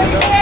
Yeah. Okay.